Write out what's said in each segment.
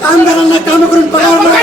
कामगारांना काम करून पगार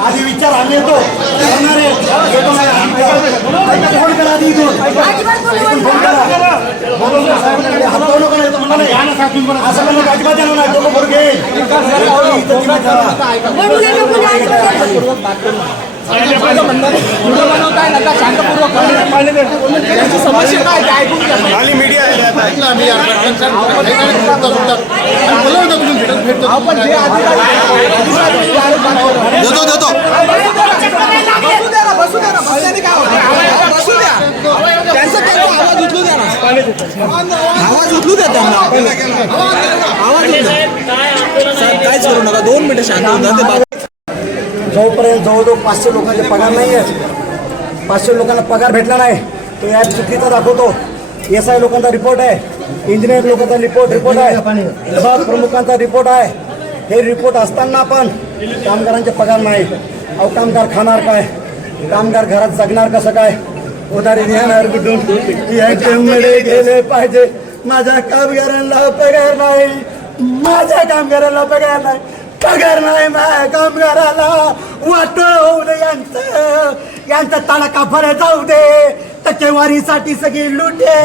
आधी विचार आम्ही येतो फोन करा आधी इथून फोन करा असं म्हणलं अजिबात येणार नाही तो बरोबर घेईल आणि मीडिया देतो देतो आवाज उचलू द्या त्यांना आवाज काहीच करू नका 2 मिनिटं शांत होता जोपर्यंत जवळजवळ 500 लोकांचे पगार नाही आहेत 500 लोकांना पगार भेटला नाही तो ॲप चुकीचा दाखवतो SI लोकांचा रिपोर्ट आहे इंजिनियर लोकांचा रिपोर्ट आहे विभाग प्रमुखांचा रिपोर्ट आहे हे रिपोर्ट असताना पण कामगारांचे पगार नाही अहो कामगार खाणार काय कामगार घरात जगणार कसं काय उधारी देणार कुठून ATMमध्ये गेले पाहिजे माझ्या कामगारांना पगार नाही माझ्या कामगारांना पगार नाही माझ्या कामगाराला वाटव दे यांचं तडका फरक जाऊ दे टक्केवारीसाठी सगळी लुटे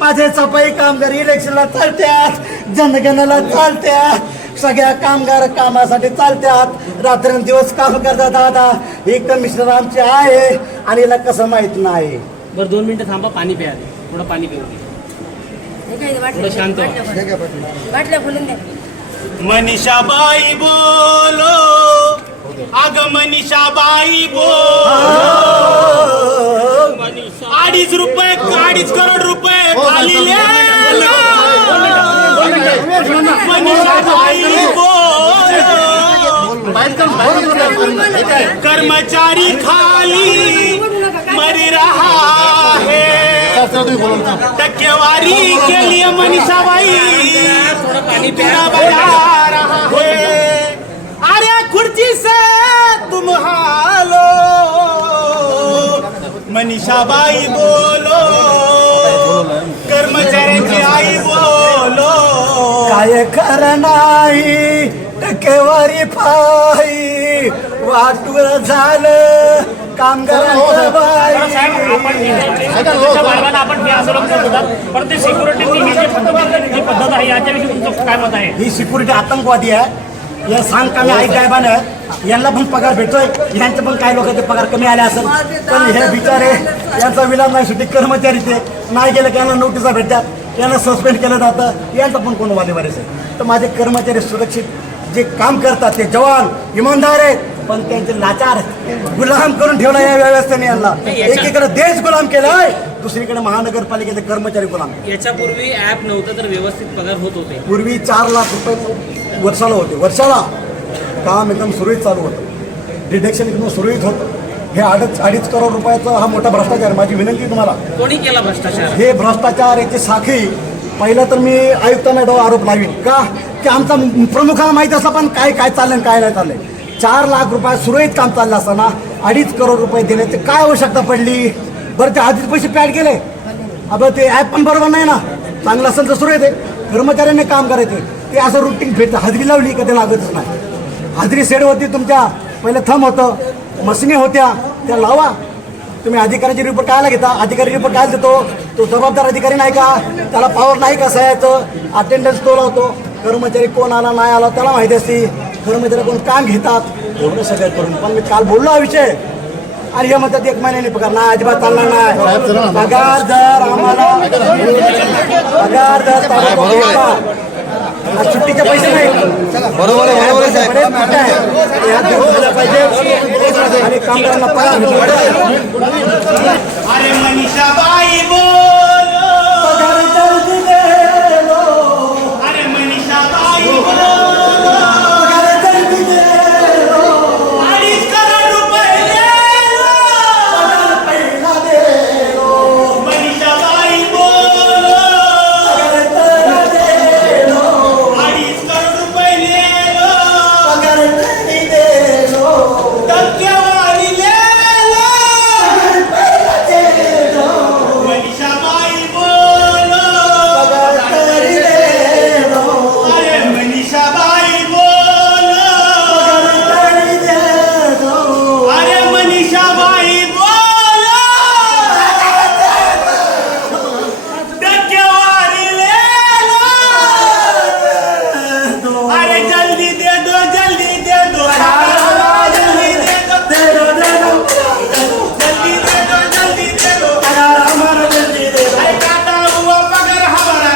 माझे सफाई कामगार इलेक्शनला चालत्यात जनगणनाला चालत्यात सगळ्या कामगार कामासाठी चालतात, रात्रंदिवस काम करतात. आता ही कमिशनर आमची आहे आणि हिला कसं माहित नाही. बरं 2 मिनिटं थांबा, पाणी प्या, थोडं पाणी पिऊ दे. थोडं शांत व्हा. बाटल्या खोलून द्या. मनीषाबाई बोलो, अग मनीषाबाई बोलो. 2.5 करोड रुपये खाली मनीषाबाई बोलो. कर्मचारी खाली मर रहा है, टक्केवारी के लिए मनीषाबाई पूरा बजा रहा है. अरे खुर्ची से तुम हालो, मनीषाबाई बोलो, कर्मचाऱ्यांची आई बोलो. काय खरं नाही टक्केवारी पायी वाटूळ झालं कामगारांचं बाई. आपण हे आंदोलन करत होतात, पण ते सिक्युरिटीची ही जी पद्धत आहे याच्याविषयी तुमचं काय मत आहे? ही सिक्युरिटी आतंकवादी आहे. या सांग कमी आई गायबान आहे, यांना पण पगार भेटतोय, यांचे पण काही लोकांचे पगार कमी आले असेल, पण हे बिचारे यांचा विलास नाही सुट्टी. कर्मचारी ते नाही गेलं की यांना नोटिसा भेटतात, यांना सस्पेंड केलं जातं, यांचं पण कोण वादेवारीच आहे. तर माझे कर्मचारी सुरक्षित जे काम करतात ते जवान इमानदार आहेत, पण त्यांचे लाचार गुलाम करून ठेवला या व्यवस्थेने. यांना एकीकडे देश गुलाम केलाय, दुसरीकडे महानगरपालिकेचे कर्मचारी गुलाम. याच्यापूर्वी ऍप नव्हतं तर व्यवस्थित पगार होत होते. पूर्वी 4 लाख रुपये वर्षाला होते. वर्षाला काम एकदम सुरळीत चालू होतं, डिडक्शन एकदम सुरळीत होतं. हे 2.5 करोड रुपयाचा हा मोठा भ्रष्टाचार. माझी विनंती तुम्हाला, कोणी केला भ्रष्टाचार? हे भ्रष्टाचार याची साखळी पहिलं तर मी आयुक्तांना आरोप लावीन का की आमचा प्रमुखाला माहीत असं पण काय काय चाललंय काय नाही चाललंय. 4 लाख रुपये सुरळीत काम चाललं असताना 2.5 करोड रुपये देण्याची काय आवश्यकता पडली? बरं ते आधीच पैसे पॅड केले. अब ते ॲप पण बरोबर नाही ना, चांगलं असेल तर सुरळीत आहे. कर्मचाऱ्यांनी काम करायचे, ते असं रुटीन भेटतं. हजेरी लावली का ते लागतच नाही. हजेरी सेड होती तुमच्या, पहिलं थंब होतं, मशिनी होत्या, त्या लावा. तुम्ही अधिकाऱ्याची रिपोर्ट कायला घेता? अधिकारी रिपोर्ट काय देतो? तो जबाबदार अधिकारी नाही का? त्याला पॉवर नाही का सह्याचं? अटेंडन्स तो लावतो. कर्मचारी कोण आला नाही आला त्याला माहिती असते. कर्मचारी कोण काम घेतात एवढं सगळं करून. पण मी काल बोललो हा विषय, आणि हे म्हणतात 1 महिन्याने पगार नाही, अजिबात चालणार नाही. पगार जर आम्हाला पगार जर सुट्टीचे पैसे नाही, बरोबर आहे, बरोबर आहे साहेब. पाहिजे आणि कामगारांना पगार भेटला पाहिजे. अरे मनीषाबाई बोलो, पगार जल्दी दे लो, अरे मनीषाबाई बोलो, पगार जल्दी दे लो, 2.5 करोड रुपये ले लो, पगार पहिला दे लो, मनीषाबाई बोलो, पगार तर दे लो, 2.5 करोड रुपये ले लो, पगार तरी दे लो, टक्केवारी ले लो, पहिला दे लो, मनीषाबाई बोलो, पगार तरी दे लो, अरे मनीषाबाई बोलो, पगार तरी दे लो, अरे मनीषाबाई बोलो, टक्केवारी ले लो, अरे जल्दी दे दो, जल्दी दे दो, जल्दी दे दो, दे दो, दे दो, जल्दी दे दो, जल्दी दे दो, पगार हमारा जल्दी दे दो, अरे काटा हुआ पगार हमारा,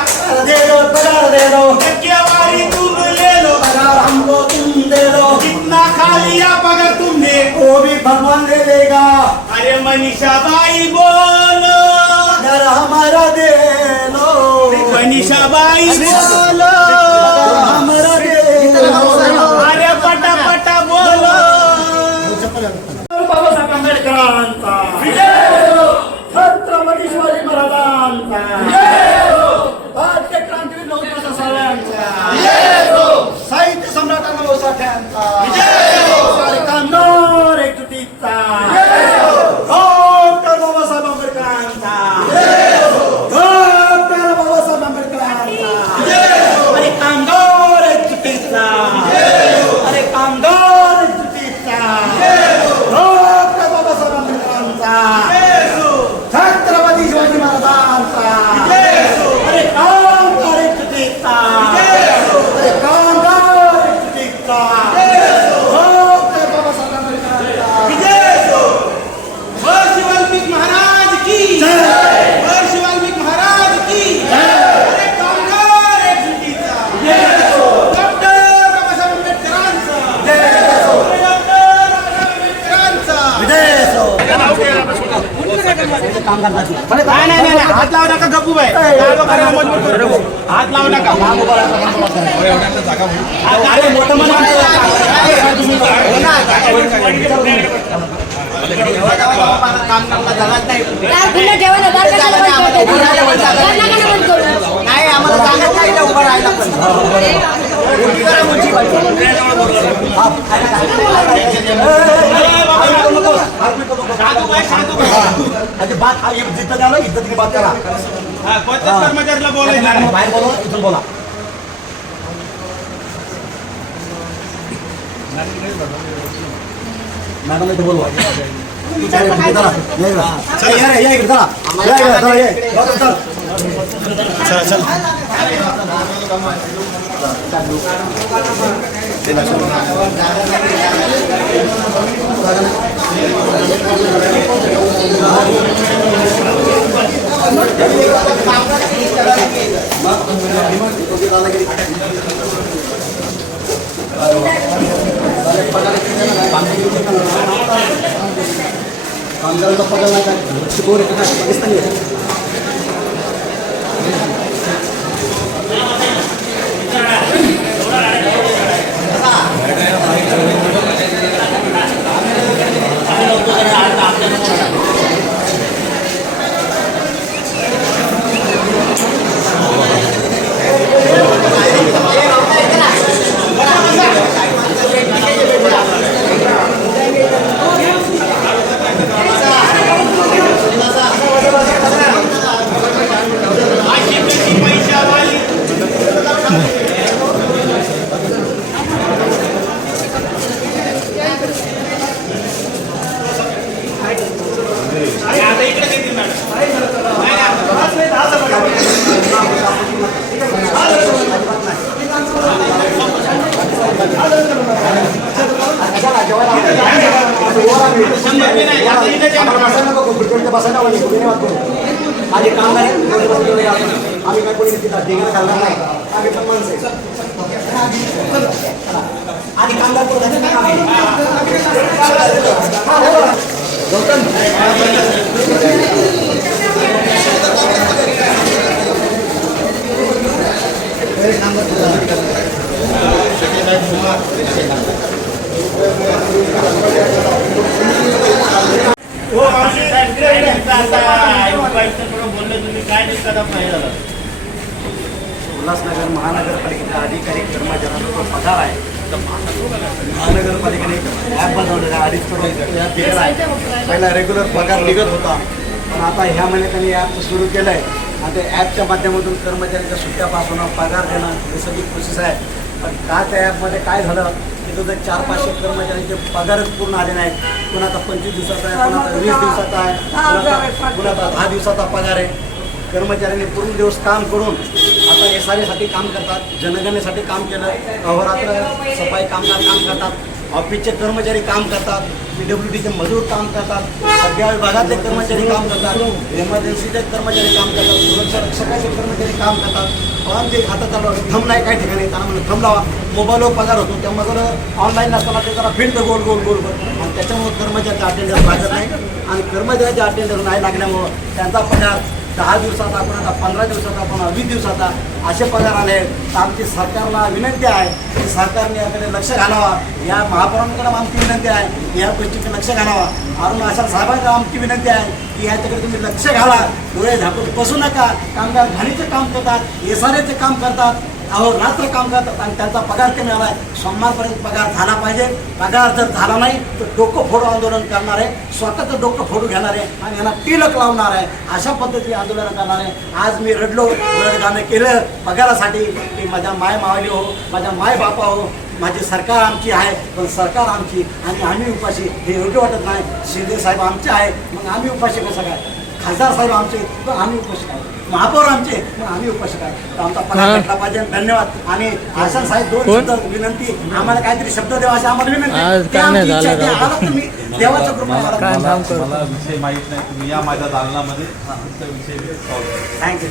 दे दो, पगार दे दो, टक्केवारी तुम ले लो, पगार हमको तुम दे दो, कितना खा लिया पगार तुमने, वो भी भगवान दे देगा. अरे मनीषाबाई बोलो, पगार हमारा दे लो, मनीषाबाई बोलो, हमारा दे लो. अरे पटापटा बोलो. बाबासाहेब आंबेडकरांचा छत्रपती शिवाजी महाराजांचा भारतीय क्रांतीवीर नवोदय साहेबांचा साहित्य सम्राट अण्णाभाऊ साठ्यांचा कामगार एकजुटीचा डॉक्टर काम करतात ते. नाही नाही नाही हात लावू नका गप्पू बाई काम करायला मजबूर करू. हात लावू नका काम उभं राहायचं, काम बोलायचं. अरे मोठं म्हणा काम करायला जगात नाही नाही आम्हाला जागत नाही उभं राहायला बात जिथं झालं इज्जत बात करा. कर्मचाऱ्याला बोलायचं नाही. बाहेर बोला, इथून बोला. मॅडम इथं बोलवा. या इकडे, चला. या इकडे, चला. या इकडे, चला, या इकडे. चला, चला. कामगारांचा पगार नाही काय शिकवून येते काय पाकिस्तानी आहे. आधी काम नाही आम्ही काय कोणी ठिकाण घालणार नाही आम्ही पण माणसं आधी कामगार उल्हासनगर महानगरपालिकेच्या अधिकारी कर्मचाऱ्यांना जो पगार आहे तर महानगरपालिकेने ॲप बनवलेला 2.5 करोड ॲप दिलेला आहे. पहिला रेग्युलर पगार निघत होता पण आता ह्या महिन्यात त्यांनी ॲप सुरू केलं आहे आणि ते ॲपच्या माध्यमातून कर्मचाऱ्यांच्या सुट्ट्या पास होणं पगार देणं हे सगळी प्रोसेस आहे. पण का त्या ॲपमध्ये काय झालं की तो 400-500 कर्मचाऱ्यांचे पगारच पूर्ण आले नाहीत. कोणाचा 25 दिवसाचा आहे, कोणाचा 20 दिवसाचा आहे, कोणाचा 10 दिवसाचा पगार आहे. कर्मचाऱ्यांनी पूर्ण दिवस काम करून आता SRA काम करतात, जनगणनेसाठी काम केलं, अहोरात्र सफाई कामगार काम करतात, ऑफिसचे कर्मचारी काम करतात, PWDचे मजूर काम करतात, सगळ्या विभागातले कर्मचारी काम करतात, इमर्जन्सीचे कर्मचारी काम करतात, सुरक्षा रक्षकाचे कर्मचारी काम करतात. पण ते आता त्याला थंब नाही काही ठिकाणी त्यांना म्हणून थंब लावा, मोबाईलवर पगार होतो त्यामुळे जर ऑनलाईन नसताना ते जरा फिरतं गोल गोल गोल आणि त्याच्यामुळे कर्मचाऱ्याचा अटेंडन्स लागत नाही आणि कर्मचाऱ्याचे अटेंडन्स नाही लागल्यामुळं त्यांचा पगार 10 दिवसाचा, कोणाचा 15 दिवसाचा, कोणा 20 दिवसाचा असे पगार आले. तर आमची सरकारला विनंती आहे की सरकारने याकडे लक्ष घालावा. या महापौरांकडे आमची विनंती आहे या गोष्टीकडे लक्ष घालावा. अरुण आशा साहेबांकडे आमची विनंती आहे की याच्याकडे तुम्ही लक्ष घाला. डोळे झाकून बसू नका. कामगार घाणीचे काम करतात, SRAचे काम करतात, रात्र काम करतात आणि त्यांचा पगार कमी आला आहे. सोमवारपर्यंत पगार झाला पाहिजे. पगार जर झाला नाही तर डोकं फोडू आंदोलन करणार आहे, स्वतःचं डोकं फोडू घेणार आहे आणि यांना टिलक लावणार आहे. अशा पद्धतीने आंदोलन करणार आहे. आज मी रडलो, रडगाणं केलं पगारासाठी की माझ्या माय मावली हो, माझ्या माय बापा हो, माझी सरकार आमची आहे पण सरकार आमची आणि आम्ही उपाशी हे योग्य वाटत नाही. शिंदे साहेब आमचे आहे मग आम्ही उपाशी कसं काय, खासदार साहेब आमचे तर आम्ही उपाशी काय, महापौर आमचे मग आम्ही उपाशी काय. तर आमचा पगार भेटला पाहिजे. धन्यवाद. आणि आशा साहेब 2 शब्द विनंती, आम्हाला काहीतरी शब्द द्यावा अशी आम्हाला विनंती. देवाचं कृपा मला विषय माहीत नाही, तुम्ही या माझ्या दालनामध्ये विषय थँक्यू.